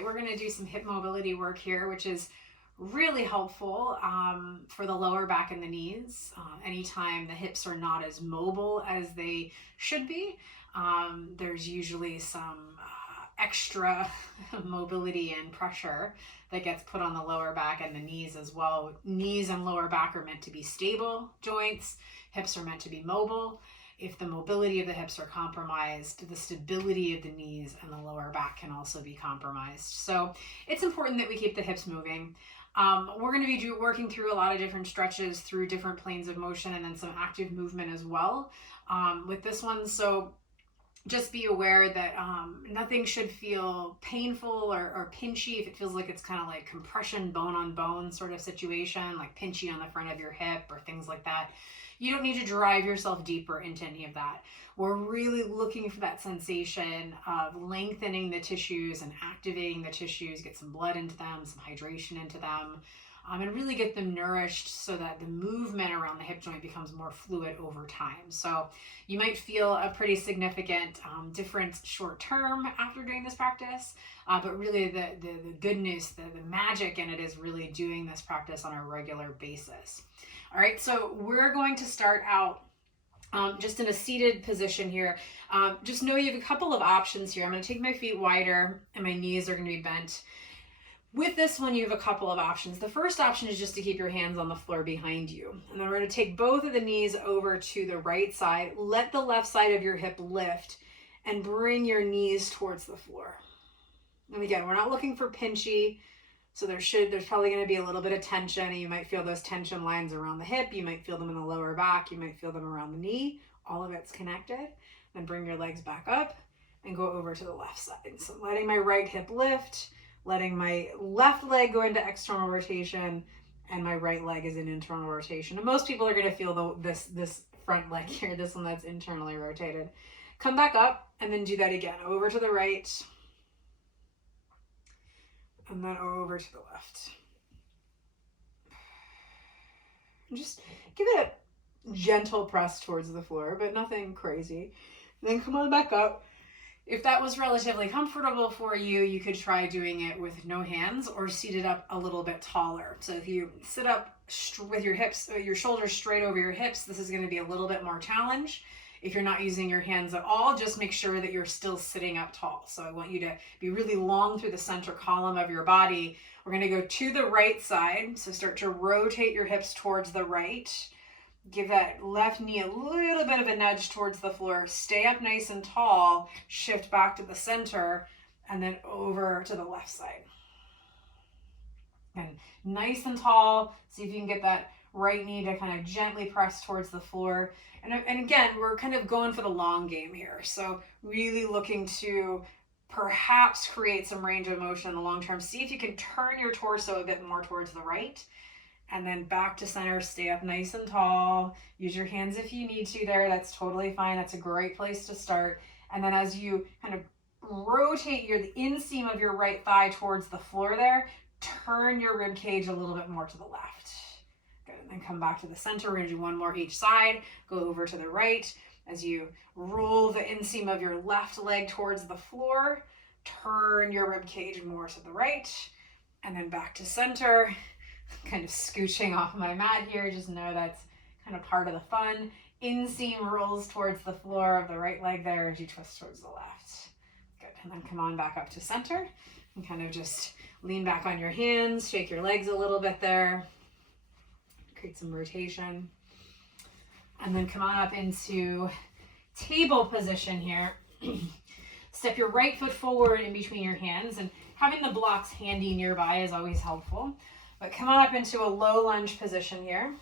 right, we're going to do some hip mobility work here, which is really helpful for the lower back and the knees. Anytime the hips are not as mobile as they should be, there's usually some extra mobility and pressure that gets put on the lower back and the knees as well. Knees and lower back are meant to be stable joints. Hips are meant to be mobile. If the mobility of the hips are compromised, the stability of the knees and the lower back can also be compromised. So it's important that we keep the hips moving. We're going to be working through a lot of different stretches through different planes of motion and then some active movement as well with this one. So just be aware that nothing should feel painful or pinchy. If it feels like it's kind of like compression, bone on bone sort of situation, like pinchy on the front of your hip or things like that, you don't need to drive yourself deeper into any of that. We're really looking for that sensation of lengthening the tissues and activating the tissues, get some blood into them, some hydration into them, and really get them nourished so that the movement around the hip joint becomes more fluid over time. So you might feel a pretty significant difference short term after doing this practice, but really the good news, the magic in it is really doing this practice on a regular basis. All right, so we're going to start out just in a seated position here. Just know you have a couple of options here. I'm going to take my feet wider and my knees are going to be bent. With this one, you have a couple of options. The first option is just to keep your hands on the floor behind you. And then we're going to take both of the knees over to the right side. Let the left side of your hip lift and bring your knees towards the floor. And again, we're not looking for pinchy. So there's probably going to be a little bit of tension, and you might feel those tension lines around the hip. You might feel them in the lower back. You might feel them around the knee. All of it's connected. Then bring your legs back up and go over to the left side. So letting my right hip lift, letting my left leg go into external rotation, and my right leg is in internal rotation. And most people are going to feel this front leg here, this one that's internally rotated. Come back up and then do that again. Over to the right. And then over to the left. And just give it a gentle press towards the floor, but nothing crazy. And then come on back up. If that was relatively comfortable for you, you could try doing it with no hands or seated up a little bit taller. So if you sit up with your hips, your shoulders straight over your hips, this is going to be a little bit more challenge. If you're not using your hands at all, just make sure that you're still sitting up tall. So I want you to be really long through the center column of your body. We're going to go to the right side. So start to rotate your hips towards the right. Give that left knee a little bit of a nudge towards the floor. Stay up nice and tall. Shift back to the center and then over to the left side. And nice and tall. See if you can get that right knee to kind of gently press towards the floor. And again, we're kind of going for the long game here. So really looking to perhaps create some range of motion in the long term. See if you can turn your torso a bit more towards the right. And then back to center, stay up nice and tall. Use your hands if you need to there. That's totally fine. That's a great place to start. And then as you kind of rotate the inseam of your right thigh towards the floor there, turn your rib cage a little bit more to the left. Good, and then come back to the center. We're gonna do one more each side. Go over to the right. As you roll the inseam of your left leg towards the floor, turn your rib cage more to the right. And then back to center. Kind of scooching off my mat here. Just know that's kind of part of the fun. Inseam rolls towards the floor of the right leg there as you twist towards the left. Good. And then come on back up to center and kind of just lean back on your hands, shake your legs a little bit there. Create some rotation. And then come on up into table position here. Step your right foot forward in between your hands, and having the blocks handy nearby is always helpful. But come on up into a low lunge position here.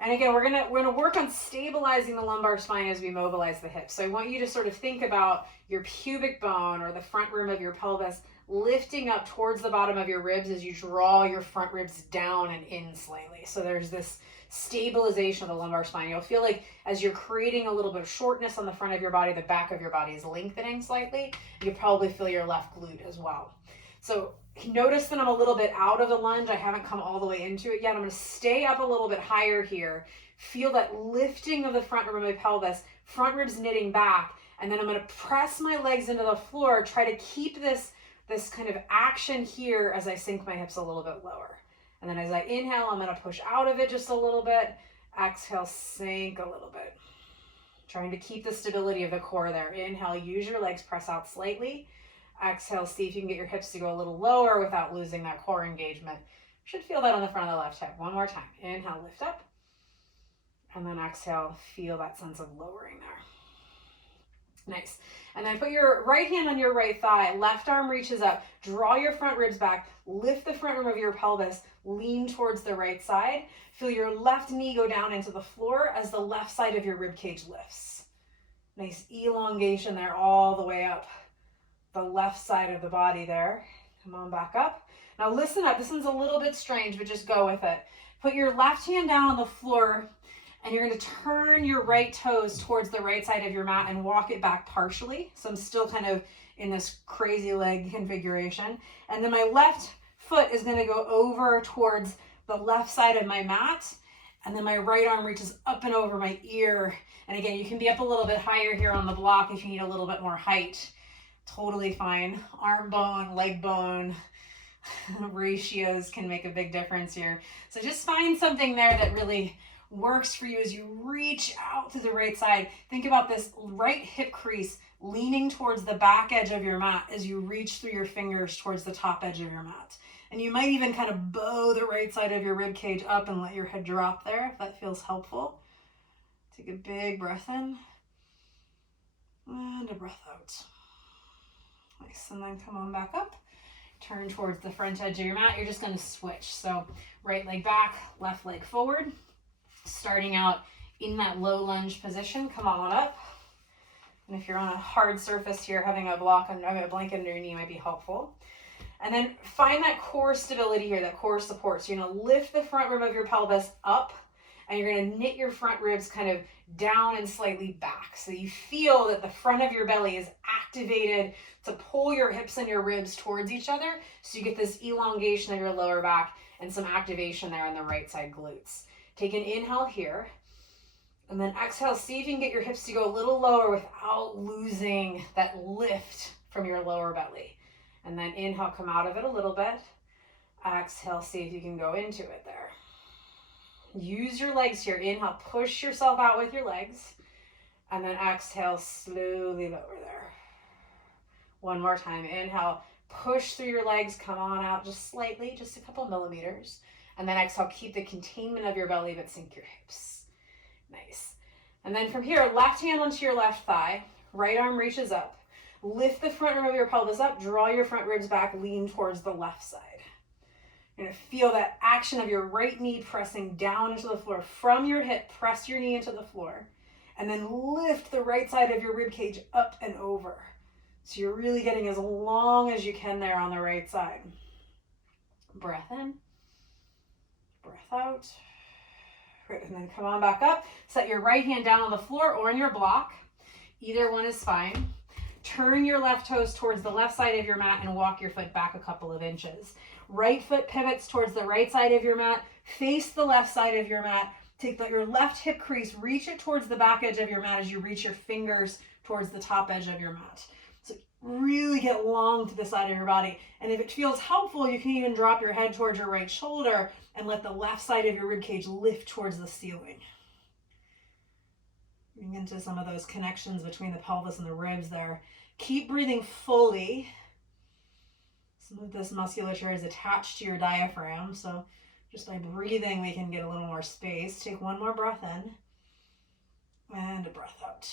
And again, we're gonna work on stabilizing the lumbar spine as we mobilize the hips. So I want you to sort of think about your pubic bone or the front rim of your pelvis lifting up towards the bottom of your ribs as you draw your front ribs down and in slightly. So there's this stabilization of the lumbar spine. You'll feel like as you're creating a little bit of shortness on the front of your body, the back of your body is lengthening slightly. You'll probably feel your left glute as well. So notice that I'm a little bit out of the lunge. I haven't come all the way into it yet. I'm going to stay up a little bit higher here. Feel that lifting of the front rim of my pelvis, front ribs knitting back, and then I'm going to press my legs into the floor, try to keep this this kind of action here as I sink my hips a little bit lower. And then as I inhale, I'm going to push out of it just a little bit. Exhale, sink a little bit. Trying to keep the stability of the core there. Inhale, use your legs, press out slightly. Exhale, see if you can get your hips to go a little lower without losing that core engagement. Should feel that on the front of the left hip. One more time. Inhale, lift up. And then exhale, feel that sense of lowering there. Nice. And then put your right hand on your right thigh, left arm reaches up, draw your front ribs back, lift the front rim of your pelvis, lean towards the right side. Feel your left knee go down into the floor as the left side of your rib cage lifts. Nice elongation there all the way up the left side of the body there. Come on back up. Now listen up. This one's a little bit strange, but just go with it. Put your left hand down on the floor, and you're going to turn your right toes towards the right side of your mat and walk it back partially. So I'm still kind of in this crazy leg configuration. And then my left foot is going to go over towards the left side of my mat. And then my right arm reaches up and over my ear. And again, you can be up a little bit higher here on the block if you need a little bit more height. Totally fine. Arm bone, leg bone ratios can make a big difference here. So just find something there that really works for you as you reach out to the right side. Think about this right hip crease leaning towards the back edge of your mat as you reach through your fingers towards the top edge of your mat. And you might even kind of bow the right side of your rib cage up and let your head drop there if that feels helpful. Take a big breath in and a breath out. Nice. And then come on back up. Turn towards the front edge of your mat. You're just going to switch. So right leg back, left leg forward. Starting out in that low lunge position. Come on up. And if you're on a hard surface here, having a blanket under your knee might be helpful. And then find that core stability here, that core support. So you're going to lift the front rim of your pelvis up, and you're going to knit your front ribs kind of down and slightly back. So you feel that the front of your belly is activated to pull your hips and your ribs towards each other. So you get this elongation of your lower back and some activation there on the right side glutes. Take an inhale here. And then exhale, see if you can get your hips to go a little lower without losing that lift from your lower belly. And then inhale, come out of it a little bit. Exhale, see if you can go into it there. Use your legs here. Inhale, push yourself out with your legs. And then exhale, slowly lower there. One more time. Inhale, push through your legs. Come on out just slightly, just a couple millimeters. And then exhale, keep the containment of your belly, but sink your hips. Nice. And then from here, left hand onto your left thigh. Right arm reaches up. Lift the front rim of your pelvis up. Draw your front ribs back. Lean towards the left side. You're going to feel that action of your right knee pressing down into the floor. From your hip, press your knee into the floor. And then lift the right side of your rib cage up and over. So you're really getting as long as you can there on the right side. Breath in. Breath out. Good. And then come on back up. Set your right hand down on the floor or in your block. Either one is fine. Turn your left toes towards the left side of your mat and walk your foot back a couple of inches. Right foot pivots towards the right side of your mat. Face the left side of your mat. Take your left hip crease, reach it towards the back edge of your mat as you reach your fingers towards the top edge of your mat. So really get long to the side of your body. And if it feels helpful, you can even drop your head towards your right shoulder and let the left side of your rib cage lift towards the ceiling. Bring into some of those connections between the pelvis and the ribs there. Keep breathing fully. Some of this musculature is attached to your diaphragm, so just by breathing, we can get a little more space. Take one more breath in and a breath out.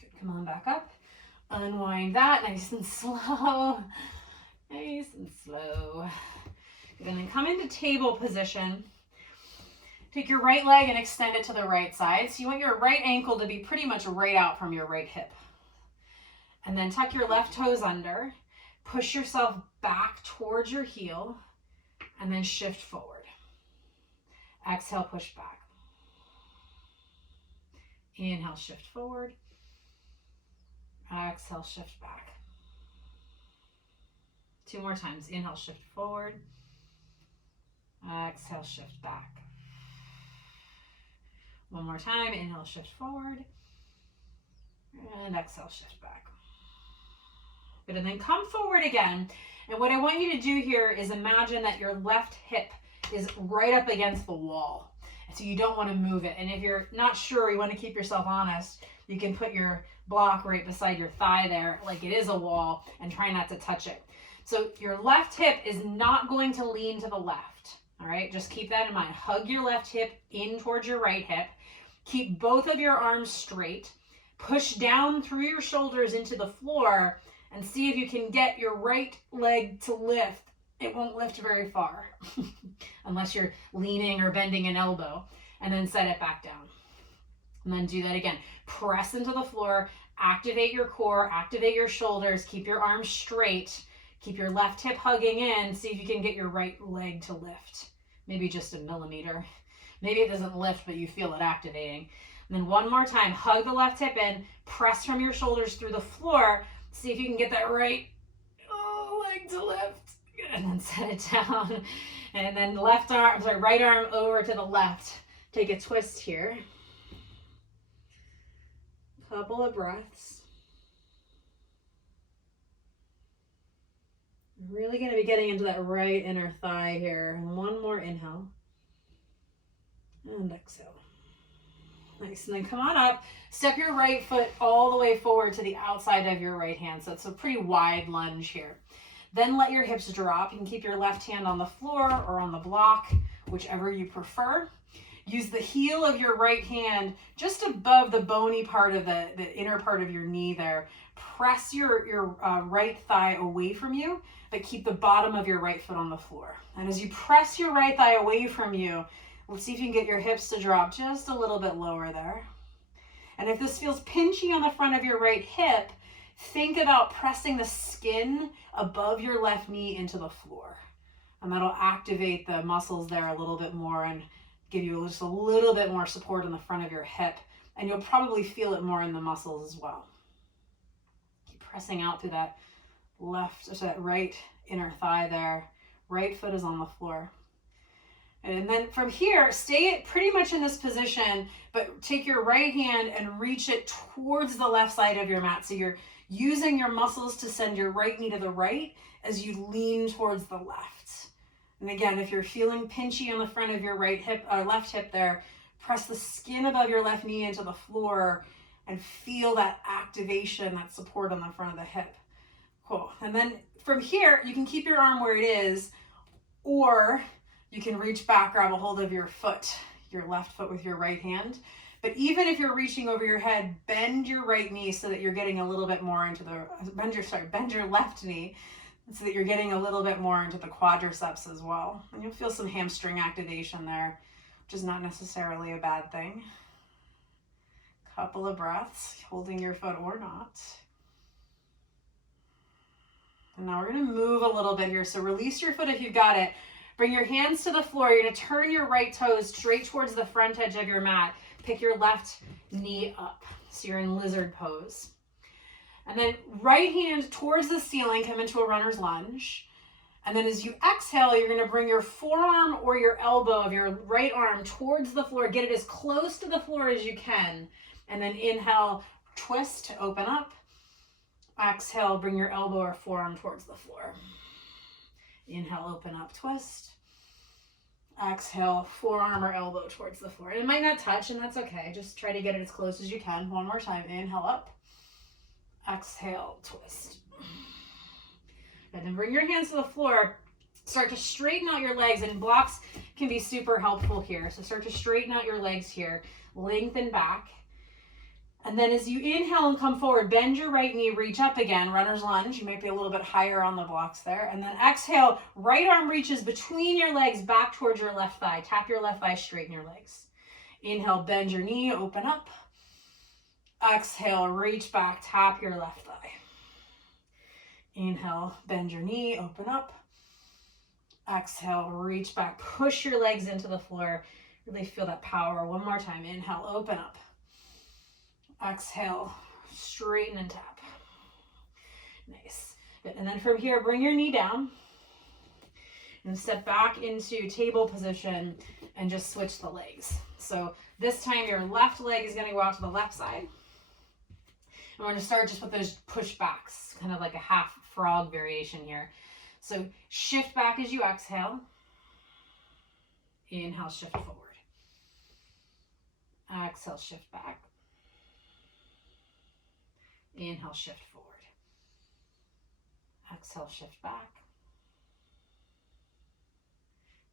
Good. Come on back up. Unwind that nice and slow. Nice and slow. Good. And then come into table position. Take your right leg and extend it to the right side. So you want your right ankle to be pretty much right out from your right hip. And then tuck your left toes under. Push yourself back towards your heel. And then shift forward. Exhale, push back. Inhale, shift forward. Exhale, shift back. 2 more times. Inhale, shift forward. Exhale, shift back. 1 more time. Inhale, shift forward. And exhale, shift back. Good, and then come forward again. And what I want you to do here is imagine that your left hip is right up against the wall. So you don't want to move it. And if you're not sure, you want to keep yourself honest, you can put your block right beside your thigh there like it is a wall and try not to touch it. So your left hip is not going to lean to the left. All right, just keep that in mind. Hug your left hip in towards your right hip. Keep both of your arms straight. Push down through your shoulders into the floor and see if you can get your right leg to lift. It won't lift very far unless you're leaning or bending an elbow, and then set it back down. And then do that again. Press into the floor, activate your core, activate your shoulders, keep your arms straight, keep your left hip hugging in, see if you can get your right leg to lift. Maybe just a millimeter. Maybe it doesn't lift, but you feel it activating. And then one more time, hug the left hip in, press from your shoulders through the floor, see if you can get that right leg to lift. And then set it down. And then right arm over to the left. Take a twist here. Couple of breaths. Really going to be getting into that right inner thigh here. One more inhale. And exhale. Nice. And then come on up. Step your right foot all the way forward to the outside of your right hand. So it's a pretty wide lunge here. Then let your hips drop. You can keep your left hand on the floor or on the block, whichever you prefer. Use the heel of your right hand just above the bony part of the inner part of your knee there. Press your right thigh away from you, but keep the bottom of your right foot on the floor. And as you press your right thigh away from you, let's see if you can get your hips to drop just a little bit lower there. And if this feels pinchy on the front of your right hip, think about pressing the skin above your left knee into the floor. And that'll activate the muscles there a little bit more and give you just a little bit more support in the front of your hip. And you'll probably feel it more in the muscles as well. Keep pressing out through that right inner thigh there. Right foot is on the floor. And then from here, stay pretty much in this position, but take your right hand and reach it towards the left side of your mat. So you're using your muscles to send your right knee to the right as you lean towards the left. And again, if you're feeling pinchy on the front of your left hip there, press the skin above your left knee into the floor and feel that activation, that support on the front of the hip. Cool. And then from here, you can keep your arm where it is, or you can reach back, grab a hold of your foot, your left foot with your right hand. But even if you're reaching over your head, bend your right knee so that you're getting a little bit more into bend your left knee so that you're getting a little bit more into the quadriceps as well. And you'll feel some hamstring activation there, which is not necessarily a bad thing. Couple of breaths, holding your foot or not. And now we're going to move a little bit here. So release your foot if you've got it. Bring your hands to the floor. You're going to turn your right toes straight towards the front edge of your mat. Pick your left knee up. So you're in lizard pose. And then right hand towards the ceiling, come into a runner's lunge. And then as you exhale, you're going to bring your forearm or your elbow of your right arm towards the floor. Get it as close to the floor as you can. And then inhale, twist to open up. Exhale, bring your elbow or forearm towards the floor. Inhale, open up, twist. Exhale, forearm or elbow towards the floor. And it might not touch, and that's okay. Just try to get it as close as you can. One more time. Inhale up. Exhale, twist. And then bring your hands to the floor. Start to straighten out your legs, and blocks can be super helpful here. So start to straighten out your legs here. Lengthen back. And then as you inhale and come forward, bend your right knee, reach up again, runner's lunge. You might be a little bit higher on the blocks there. And then exhale, right arm reaches between your legs back towards your left thigh. Tap your left thigh, straighten your legs. Inhale, bend your knee, open up. Exhale, reach back, tap your left thigh. Inhale, bend your knee, open up. Exhale, reach back, push your legs into the floor. Really feel that power. One more time. Inhale, open up. Exhale, straighten and tap. Nice. Good. And then from here, bring your knee down and step back into table position and just switch the legs. So this time your left leg is going to go out to the left side. we're going to start just with those push backs, kind of like a half frog variation here. So shift back as you exhale. Inhale, shift forward. Exhale, shift back. Inhale, shift forward. Exhale, shift back.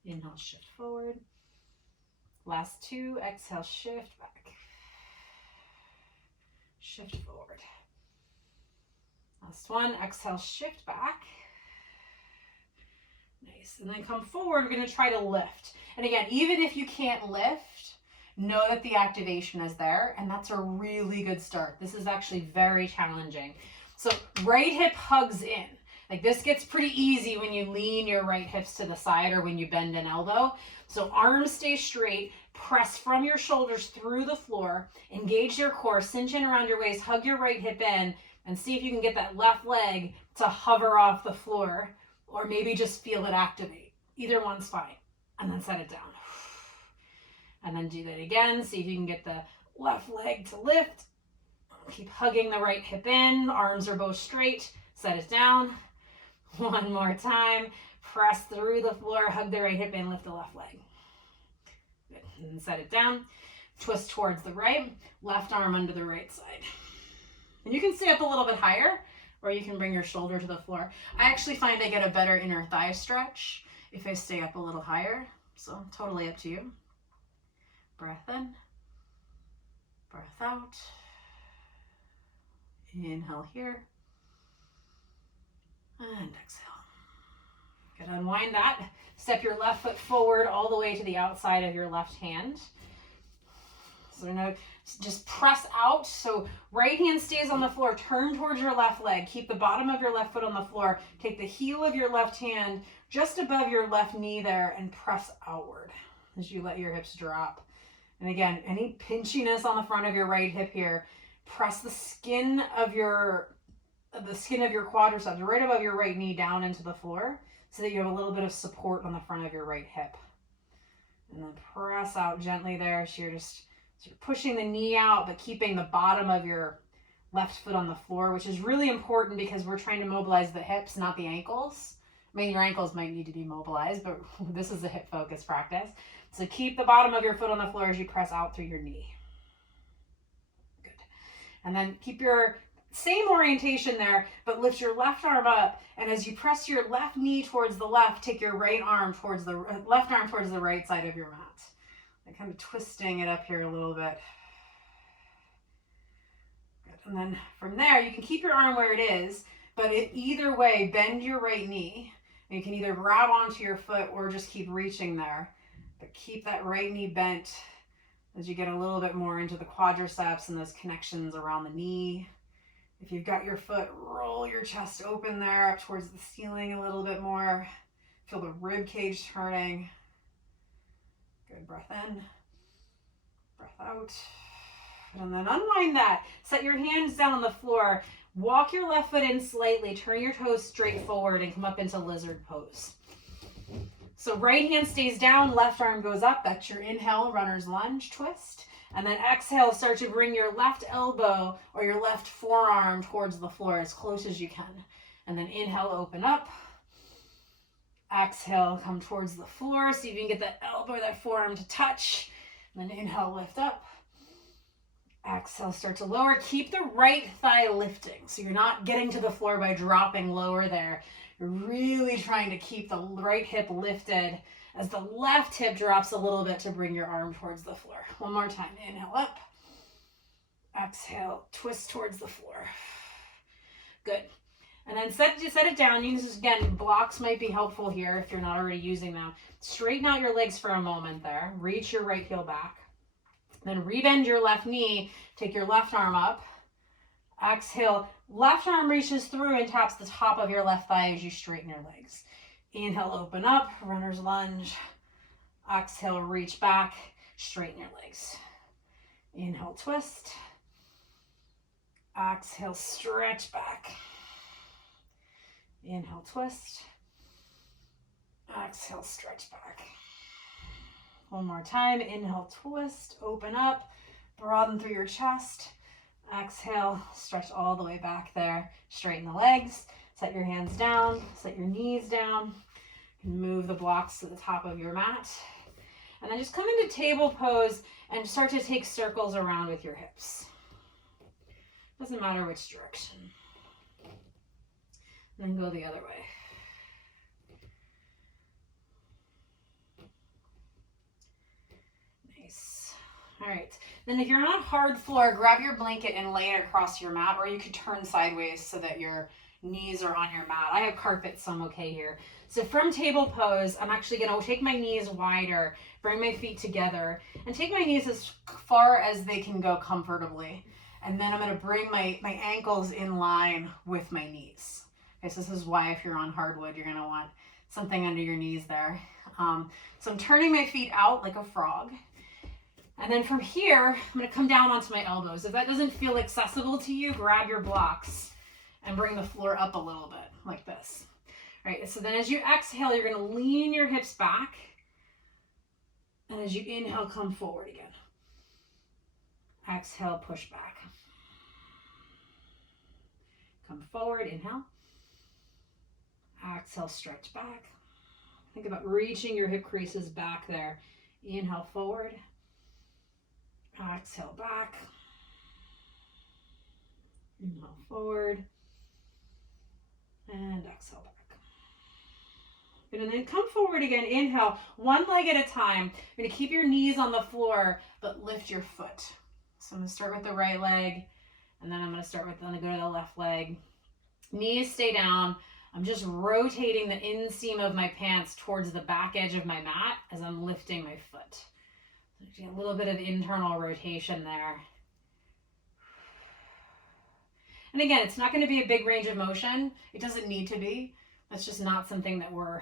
Inhale, shift forward. Last two, exhale, shift back. Shift forward. Last one, exhale, shift back. Nice. And then come forward, we're going to try to lift. And again, even if you can't lift, know that the activation is there, and that's a really good start. This is actually very challenging. So right hip hugs in. Like this gets pretty easy when you lean your right hips to the side or when you bend an elbow. So arms stay straight, press from your shoulders through the floor, engage your core, cinch in around your waist, hug your right hip in, and see if you can get that left leg to hover off the floor, or maybe just feel it activate. Either one's fine. And then set it down. And then do that again. See if you can get the left leg to lift. Keep hugging the right hip in. Arms are both straight. Set it down. One more time. Press through the floor. Hug the right hip in. Lift the left leg. Good. And then set it down. Twist towards the right. Left arm under the right side. And you can stay up a little bit higher, or you can bring your shoulder to the floor. I actually find I get a better inner thigh stretch if I stay up a little higher. So totally up to you. Breath in, breath out. Inhale here, and exhale. Good, unwind that. Step your left foot forward all the way to the outside of your left hand. So now just press out. So right hand stays on the floor, turn towards your left leg. Keep the bottom of your left foot on the floor. Take the heel of your left hand just above your left knee there and press outward as you let your hips drop. And again, any pinchiness on the front of your right hip here, press the skin of your quadriceps right above your right knee down into the floor so that you have a little bit of support on the front of your right hip. And then press out gently there. So you're just sort of pushing the knee out, but keeping the bottom of your left foot on the floor, which is really important because we're trying to mobilize the hips, not the ankles. I mean, your ankles might need to be mobilized, but this is a hip focus practice. So keep the bottom of your foot on the floor as you press out through your knee. Good. And then keep your same orientation there, but lift your left arm up. And as you press your left knee towards the left, take your right arm towards the left arm towards the right side of your mat. And kind of twisting it up here a little bit. Good. And then from there, you can keep your arm where it is, but either way, bend your right knee. And you can either grab onto your foot or just keep reaching there. But keep that right knee bent as you get a little bit more into the quadriceps and those connections around the knee. If you've got your foot, roll your chest open there up towards the ceiling a little bit more. Feel the rib cage turning. Good, breath in, breath out. And then unwind that. Set your hands down on the floor. Walk your left foot in slightly. Turn your toes straight forward and come up into lizard pose. So right hand stays down, left arm goes up. That's your inhale, runner's lunge twist. And then exhale, start to bring your left elbow or your left forearm towards the floor as close as you can. And then inhale, open up. Exhale, come towards the floor. See if you can get that elbow or that forearm to touch. And then inhale, lift up. Exhale, start to lower. Keep the right thigh lifting. So you're not getting to the floor by dropping lower there. You're really trying to keep the right hip lifted as the left hip drops a little bit to bring your arm towards the floor. One more time. Inhale up. Exhale, twist towards the floor. Good. And then set it down. You just, again, blocks might be helpful here if you're not already using them. Straighten out your legs for a moment there. Reach your right heel back. Then rebend your left knee. Take your left arm up. Exhale. Left arm reaches through and taps the top of your left thigh as you straighten your legs. Inhale, open up, runner's lunge. Exhale, reach back, straighten your legs. Inhale, twist. Exhale, stretch back. Inhale, twist. Exhale, stretch back. One more time. Inhale, twist, open up, broaden through your chest. Exhale, stretch all the way back there. Straighten the legs, set your hands down, set your knees down, and move the blocks to the top of your mat. And then just come into table pose and start to take circles around with your hips. Doesn't matter which direction. And then go the other way. Nice. All right. Then if you're on hard floor, grab your blanket and lay it across your mat, or you could turn sideways so that your knees are on your mat. I have carpet, so I'm okay here. So from table pose, I'm actually going to take my knees wider, bring my feet together, and take my knees as far as they can go comfortably. And then I'm going to bring my ankles in line with my knees. Okay, so this is why if you're on hardwood, you're going to want something under your knees there. So I'm turning my feet out like a frog. And then from here, I'm going to come down onto my elbows. If that doesn't feel accessible to you, grab your blocks and bring the floor up a little bit like this. All right, so then as you exhale, you're going to lean your hips back. And as you inhale, come forward again. Exhale, push back. Come forward, inhale. Exhale, stretch back. Think about reaching your hip creases back there. Inhale, forward. Exhale, back. Inhale, forward. And exhale, back. And then come forward again. Inhale, one leg at a time. You're going to keep your knees on the floor, but lift your foot. So I'm going to start with the right leg, and then I'm going to go to the left leg. Knees stay down. I'm just rotating the inseam of my pants towards the back edge of my mat as I'm lifting my foot. So a little bit of internal rotation there. And again, it's not going to be a big range of motion. It doesn't need to be. That's just not something that we're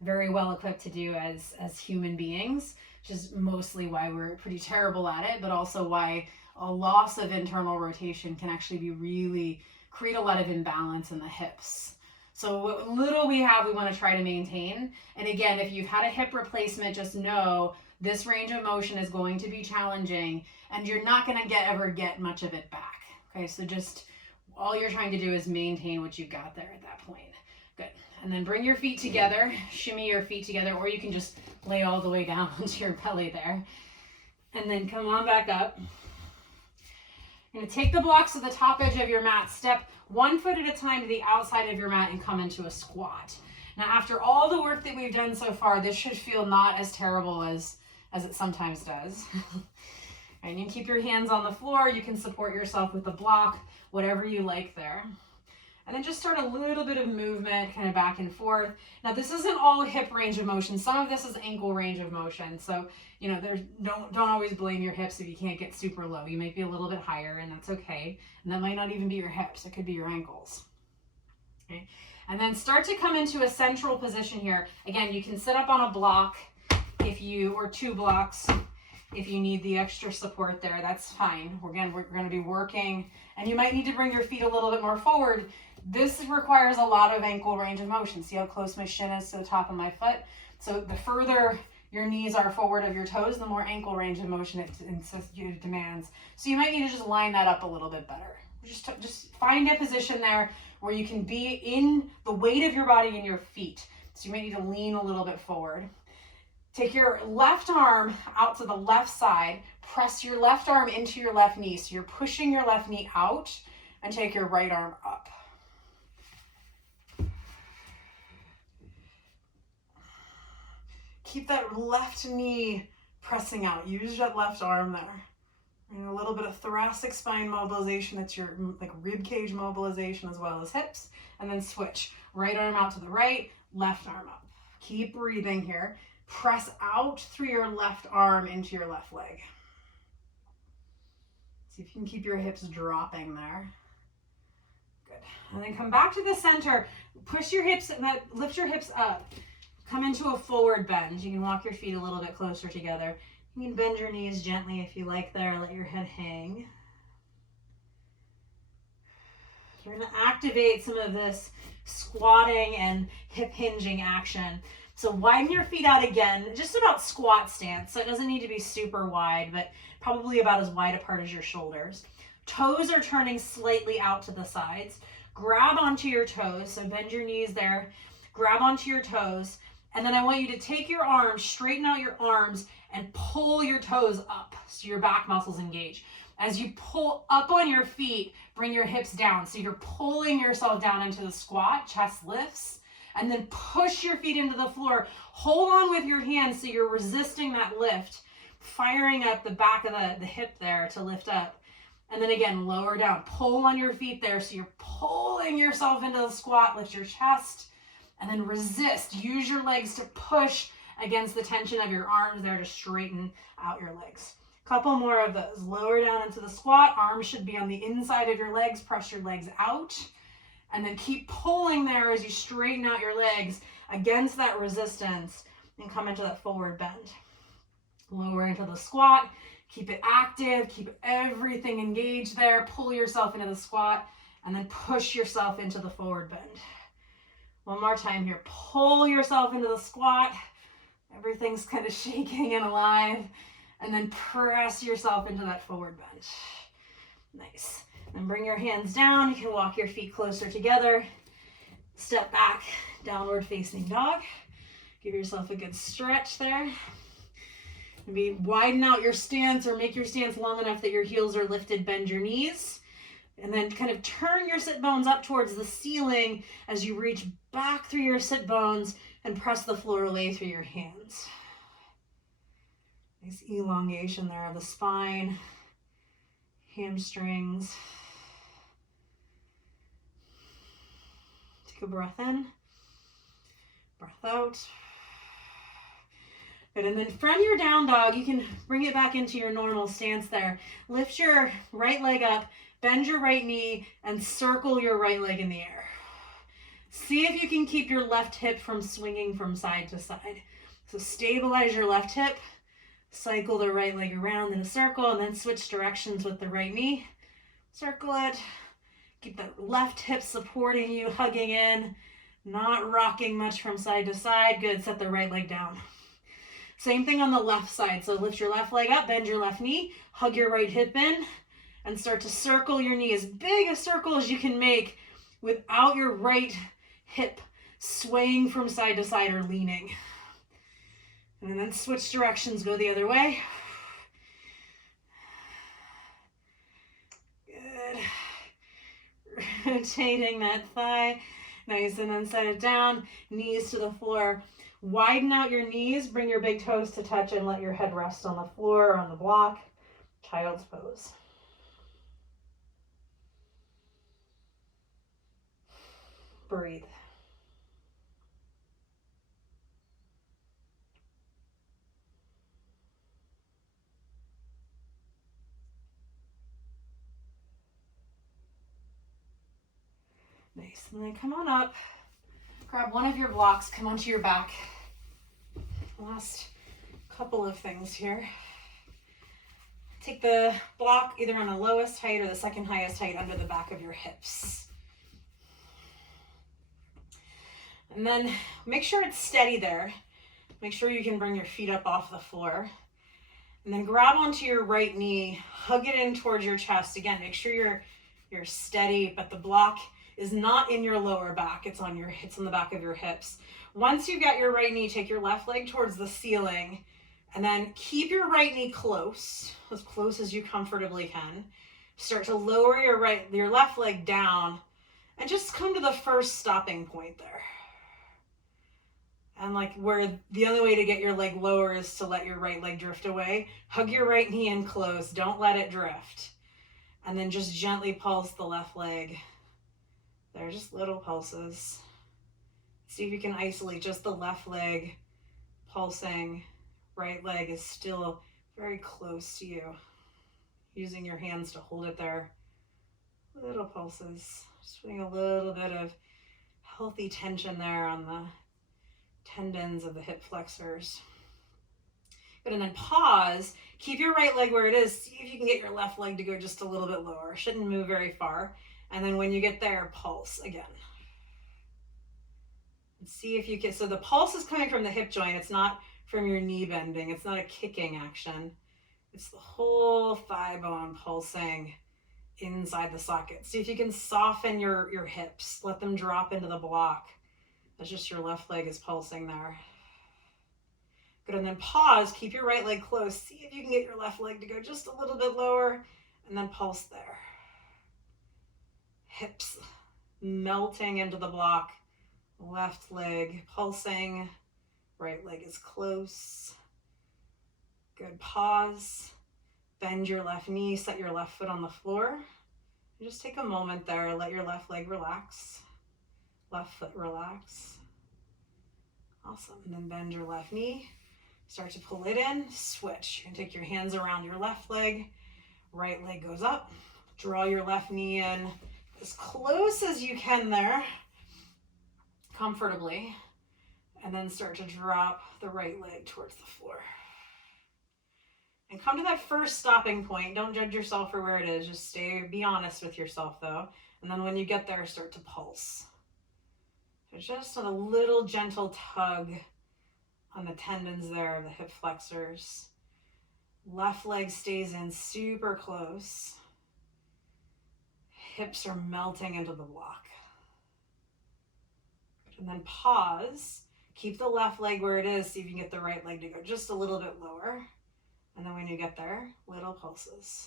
very well equipped to do as human beings, which is mostly why we're pretty terrible at it, but also why a loss of internal rotation can actually create a lot of imbalance in the hips. So what little we have, we want to try to maintain. And again, if you've had a hip replacement, just know this range of motion is going to be challenging and you're not going to ever get much of it back. Okay, so just all you're trying to do is maintain what you've got there at that point. Good. And then bring your feet together, shimmy your feet together, or you can just lay all the way down onto your belly there. And then come on back up. You're going to take the blocks to the top edge of your mat, step 1 foot at a time to the outside of your mat and come into a squat. Now, after all the work that we've done so far, this should feel not as terrible as it sometimes does. And you can keep your hands on the floor. You can support yourself with the block, whatever you like there. And then just start a little bit of movement, kind of back and forth. Now, this isn't all hip range of motion. Some of this is ankle range of motion. So, don't always blame your hips if you can't get super low. You might be a little bit higher, and that's okay. And that might not even be your hips. It could be your ankles. Okay. And then start to come into a central position here. Again, you can sit up on a block or 2 blocks. If you need the extra support there, that's fine. We're going to be working, and you might need to bring your feet a little bit more forward. This requires a lot of ankle range of motion. See how close my shin is to the top of my foot? So the further your knees are forward of your toes, the more ankle range of motion it demands. So you might need to just line that up a little bit better. Just find a position there where you can be in the weight of your body in your feet. So you might need to lean a little bit forward. Take your left arm out to the left side. Press your left arm into your left knee. So you're pushing your left knee out, and take your right arm up. Keep that left knee pressing out. Use that left arm there. And a little bit of thoracic spine mobilization. That's your rib cage mobilization as well as hips. And then switch. Right arm out to the right, left arm up. Keep breathing here. Press out through your left arm into your left leg. See if you can keep your hips dropping there. Good. And then come back to the center. Push your hips, lift your hips up. Come into a forward bend. You can walk your feet a little bit closer together. You can bend your knees gently if you like there. Let your head hang. You're going to activate some of this squatting and hip hinging action. So widen your feet out again, just about squat stance. So it doesn't need to be super wide, but probably about as wide apart as your shoulders. Toes are turning slightly out to the sides. Grab onto your toes, so bend your knees there. Grab onto your toes, and then I want you to take your arms, straighten out your arms, and pull your toes up so your back muscles engage. As you pull up on your feet, bring your hips down. So you're pulling yourself down into the squat, chest lifts, and then push your feet into the floor. Hold on with your hands so you're resisting that lift, firing up the back of the hip there to lift up. And then again, lower down. Pull on your feet there so you're pulling yourself into the squat. Lift your chest and then resist. Use your legs to push against the tension of your arms there to straighten out your legs. Couple more of those. Lower down into the squat. Arms should be on the inside of your legs. Press your legs out. And then keep pulling there as you straighten out your legs against that resistance and come into that forward bend. Lower into the squat. Keep it active, keep everything engaged there. Pull yourself into the squat and then push yourself into the forward bend. One more time here. Pull yourself into the squat. Everything's kind of shaking and alive. And then press yourself into that forward bend. Nice. And bring your hands down. You can walk your feet closer together. Step back, downward facing dog. Give yourself a good stretch there. Maybe widen out your stance or make your stance long enough that your heels are lifted, bend your knees. And then kind of turn your sit bones up towards the ceiling as you reach back through your sit bones and press the floor away through your hands. Nice elongation there of the spine, hamstrings. Take a breath in, breath out. Good, and then from your down dog, you can bring it back into your normal stance there. Lift your right leg up, bend your right knee, and circle your right leg in the air. See if you can keep your left hip from swinging from side to side. So stabilize your left hip, cycle the right leg around in a circle, and then switch directions with the right knee. Circle it. Keep the left hip supporting you, hugging in, not rocking much from side to side. Good, set the right leg down. Same thing on the left side. So lift your left leg up, bend your left knee, hug your right hip in, and start to circle your knee as big a circle as you can make without your right hip swaying from side to side or leaning. And then switch directions, go the other way. Good. Rotating that thigh. Nice, and then set it down, knees to the floor. Widen out your knees, bring your big toes to touch and let your head rest on the floor or on the block. Child's pose. Breathe. Nice, and then come on up. Grab one of your blocks, come onto your back. Last couple of things here. Take the block either on the lowest height or the second highest height under the back of your hips. And then make sure it's steady there. Make sure you can bring your feet up off the floor. And then grab onto your right knee, hug it in towards your chest. Again, make sure you're steady, but the block is not in your lower back. It's on the back of your hips. Once you've got your right knee, take your left leg towards the ceiling and then keep your right knee close as you comfortably can. Start to lower your left leg down and just come to the first stopping point there. And like where the only way to get your leg lower is to let your right leg drift away. Hug your right knee in close. Don't let it drift. And then just gently pulse the left leg. They're just little pulses. See if you can isolate just the left leg pulsing. Right leg is still very close to you. Using your hands to hold it there. Little pulses. Just putting a little bit of healthy tension there on the tendons of the hip flexors. Good, and then pause. Keep your right leg where it is. See if you can get your left leg to go just a little bit lower. Shouldn't move very far. And then when you get there, pulse again. And see if you can, so the pulse is coming from the hip joint. It's not from your knee bending. It's not a kicking action. It's the whole thigh bone pulsing inside the socket. See if you can soften your hips. Let them drop into the block. That's just your left leg is pulsing there. Good, and then pause, keep your right leg close. See if you can get your left leg to go just a little bit lower, and then pulse there. Hips melting into the block. Left leg pulsing, right leg is close. Good, pause. Bend your left knee, set your left foot on the floor. And just take a moment there, let your left leg relax. Left foot relax. Awesome, and then bend your left knee. Start to pull it in, switch. You can take your hands around your left leg. Right leg goes up. Draw your left knee in as close as you can there, comfortably. And then start to drop the right leg towards the floor. And come to that first stopping point. Don't judge yourself for where it is. Just be honest with yourself though. And then when you get there, start to pulse. So just a little gentle tug on the tendons there of the hip flexors. Left leg stays in super close. Hips are melting into the block. And then pause. Keep the left leg where it is. See if you can get the right leg to go just a little bit lower. And then when you get there, little pulses.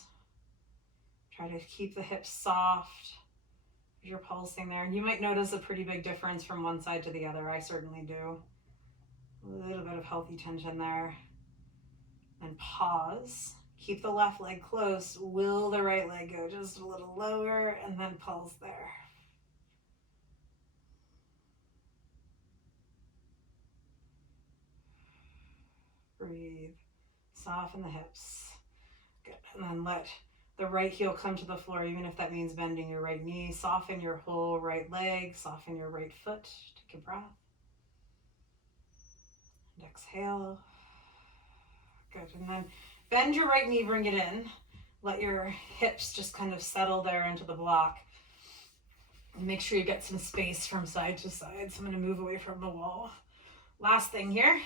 Try to keep the hips soft as you're pulsing there. And you might notice a pretty big difference from one side to the other. I certainly do. A little bit of healthy tension there. And pause. Keep the left leg close. Will the right leg go just a little lower? And then pulse there. Breathe. Soften the hips. Good. And then let the right heel come to the floor, even if that means bending your right knee. Soften your whole right leg. Soften your right foot. Take a breath. And exhale. Good. And then bend your right knee, bring it in. Let your hips just kind of settle there into the block. And make sure you get some space from side to side. So I'm going to move away from the wall. Last thing here.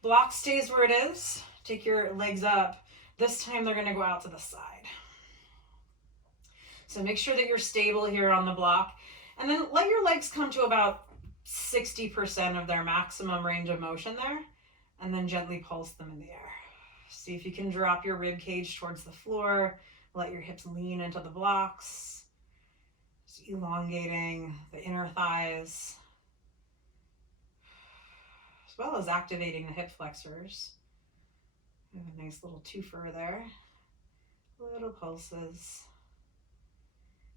Block stays where it is. Take your legs up. This time they're going to go out to the side. So make sure that you're stable here on the block. And then let your legs come to about 60% of their maximum range of motion there. And then gently pulse them in the air. See if you can drop your rib cage towards the floor. Let your hips lean into the blocks. Just elongating the inner thighs, as well as activating the hip flexors. We have a nice little twofer there. Little pulses.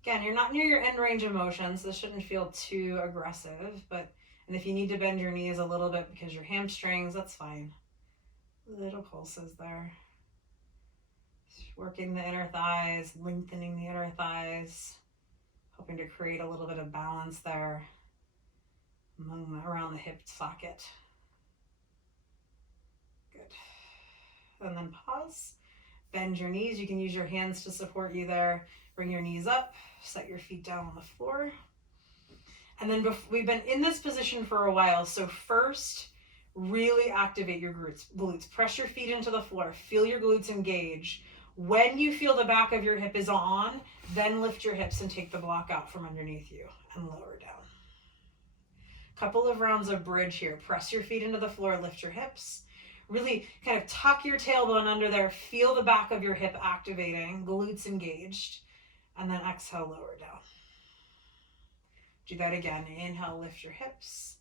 Again, you're not near your end range of motion, so this shouldn't feel too aggressive, and if you need to bend your knees a little bit because your hamstrings, that's fine. Little pulses there. Working the inner thighs, lengthening the inner thighs, helping to create a little bit of balance there around the hip socket. Good. And then pause. Bend your knees. You can use your hands to support you there. Bring your knees up. Set your feet down on the floor. And then we've been in this position for a while. So first, really activate your glutes. Press your feet into the floor. Feel your glutes engage. When you feel the back of your hip is on, then lift your hips and take the block out from underneath you and lower down. Couple of rounds of bridge here. Press your feet into the floor, lift your hips. Really kind of tuck your tailbone under there. Feel the back of your hip activating, glutes engaged, and then exhale, lower down. Do that again. Inhale, lift your hips.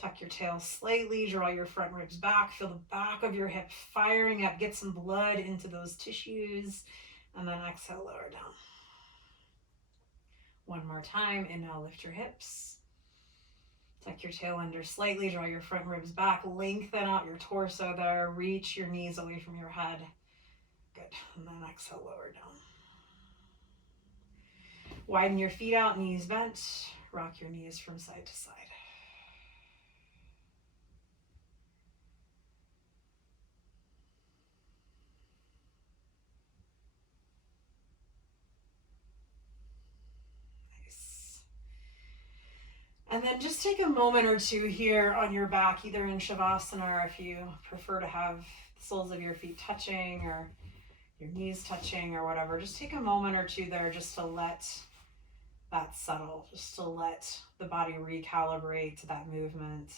Tuck your tail slightly, draw your front ribs back, feel the back of your hip firing up, get some blood into those tissues, and then exhale, lower down. One more time, inhale, lift your hips. Tuck your tail under slightly, draw your front ribs back, lengthen out your torso there, reach your knees away from your head. Good, and then exhale, lower down. Widen your feet out, knees bent, rock your knees from side to side. And then just take a moment or two here on your back, either in Shavasana or if you prefer to have the soles of your feet touching, or your knees touching or whatever. Just take a moment or two there just to let that settle, just to let the body recalibrate to that movement.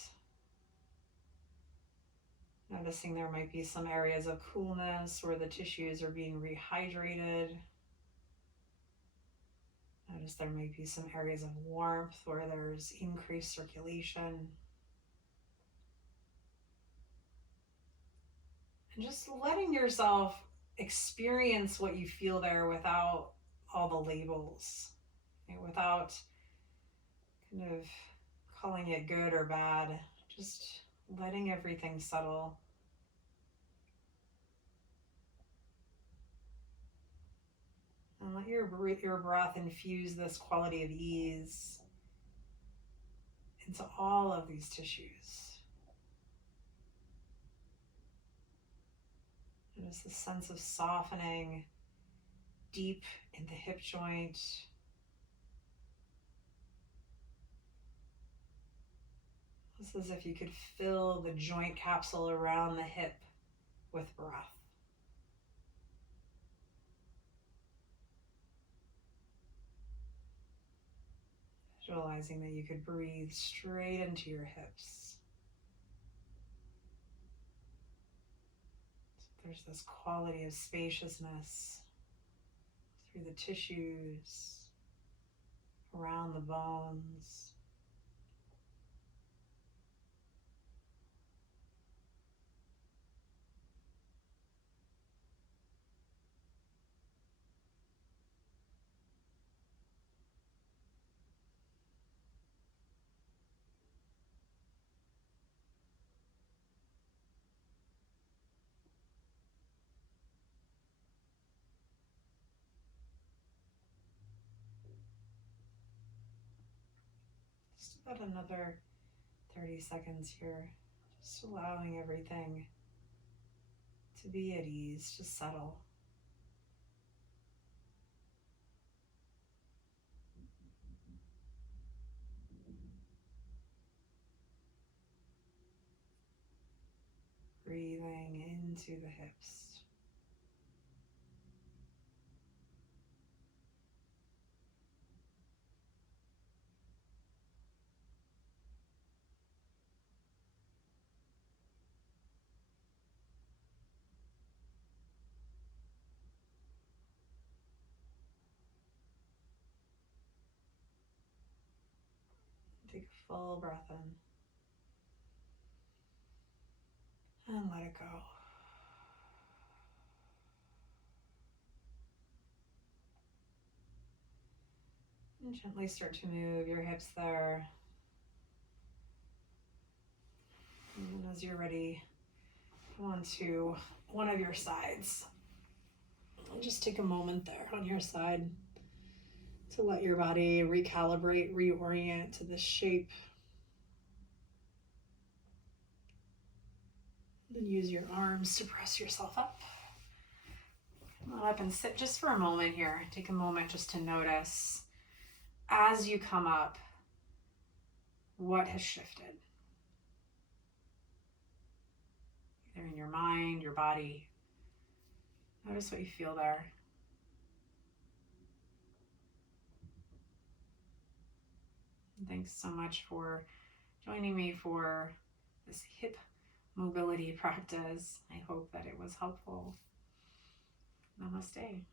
Noticing there might be some areas of coolness where the tissues are being rehydrated. Notice there might be some areas of warmth where there's increased circulation. And just letting yourself experience what you feel there without all the labels, without kind of calling it good or bad, just letting everything settle. And let your breath infuse this quality of ease into all of these tissues. Notice the sense of softening deep in the hip joint. It's as if you could fill the joint capsule around the hip with breath. Visualizing that you could breathe straight into your hips. So there's this quality of spaciousness through the tissues, around the bones. Just about another 30 seconds here, just allowing everything to be at ease, just settle. Breathing into the hips. Take a full breath in and let it go. And gently start to move your hips there. And as you're ready, come on to one of your sides. And just take a moment there on your side to let your body recalibrate, reorient to this shape. Then use your arms to press yourself up. Come on up and sit just for a moment here. Take a moment just to notice as you come up what has shifted. Either in your mind, your body. Notice what you feel there. And thanks so much for joining me for this hip mobility practice. I hope that it was helpful. Namaste.